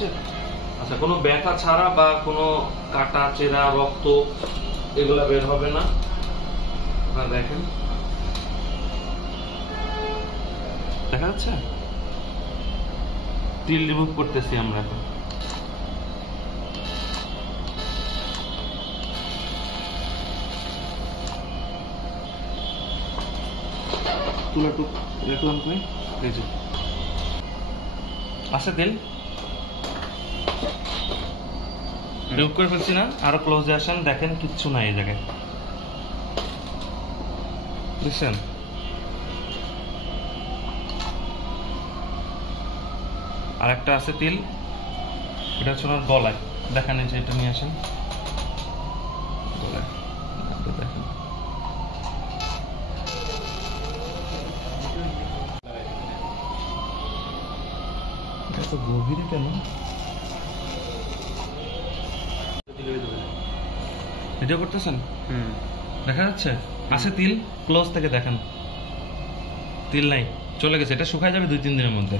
যাচ্ছে? আচ্ছা, কোনো ব্যথা ছাড়া বা কোনো কাটা চেরা রক্ত এগুলা বের হবে না। দেখেন, দেখা যাচ্ছে? তিল রিমুভ করতেছি আমরা এখন। তুলা টুক দেখলাম কই, এই যে আছে তেল রিমুভ করে ফেলছি না। আরো ক্লোজে আসেন, দেখেন কিচ্ছু নাই এই জায়গায়, বুঝছেন? আর একটা আছে তিল, এটা হচ্ছে ওনার গলায়, দেখেন এই যে এটা নিয়ে আসেন গলায়, দেখেন এত গভীরে কেন? ভিডিও করতেছেন? দেখা যাচ্ছে আছে তিল, ক্লোজ থেকে দেখেন, তিল নাই, চলে গেছে। এটা শুকায় যাবে 2-3 দিনের মধ্যে।